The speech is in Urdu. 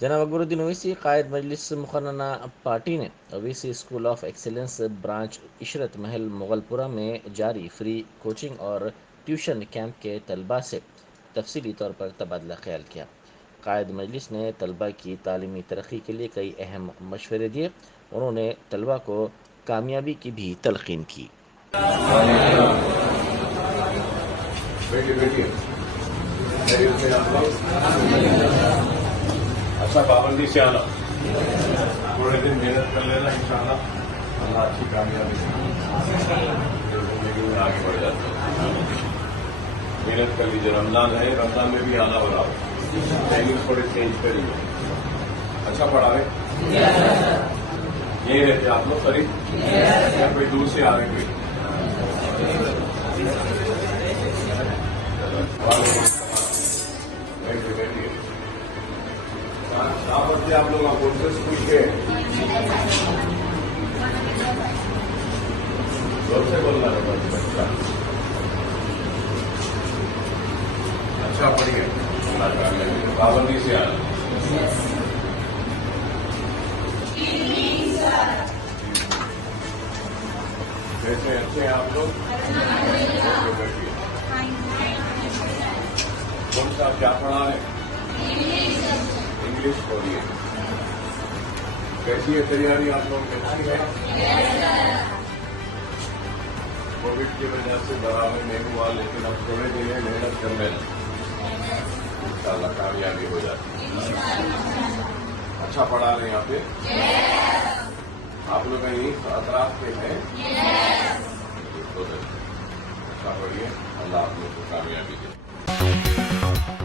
جناب اکبر الدین اویسی قائد مجلس مقننہ پارٹی نے Owaisi school of excellence branch Ishrat Mahal Mughalpura میں جاری فری کوچنگ اور ٹیوشن کیمپ کے طلباء سے تفصیلی طور پر تبادلہ خیال کیا۔ قائد مجلس نے طلباء کی تعلیمی ترقی کے لیے کئی اہم مشورے دیے۔ انہوں نے طلباء کو کامیابی کی بھی تلقین کی۔ اچھا پابندی سے آنا، پورے دن محنت کر لینا، انشاءاللہ اللہ اچھی کامیابی زندگی میں آگے بڑھ جاتا ہے۔ محنت کر لیجیے، رمضان ہے، رمضان میں بھی آنا ہو رہا ہو، ٹائمنگ تھوڑے چینج کریے۔ اچھا پڑھا رہے یہی رہتے آپ لوگ قریب یا کوئی دور سے آ رہے ہیں؟ بیٹھیے کہاں پڑھتے آپ لوگ؟ آپ سے اسکول کے زور سے بولنا ہے بچہ۔ اچھا پڑھیے، پابندی سے آنا۔ کیسے اچھے ہیں آپ لوگ؟ بیٹھیے۔ کون سا کیا پڑھا ہے؟ انگلش پڑھیے۔ کیسی ہے تیاری آپ لوگ؟ اچھی ہے؟ کووڈ کی وجہ سے برابر نہیں ہوا، لیکن اب تھوڑے دن ہے، محنت کر لینا، انشاءاللہ کامیابی ہو جاتی ہے۔ اچھا پڑھا رہے ہیں یہاں پہ؟ آپ لوگ یہیں اطراف کے ہیں؟ اچھا پڑھیے، اللہ آپ لوگ کو کامیابی دے۔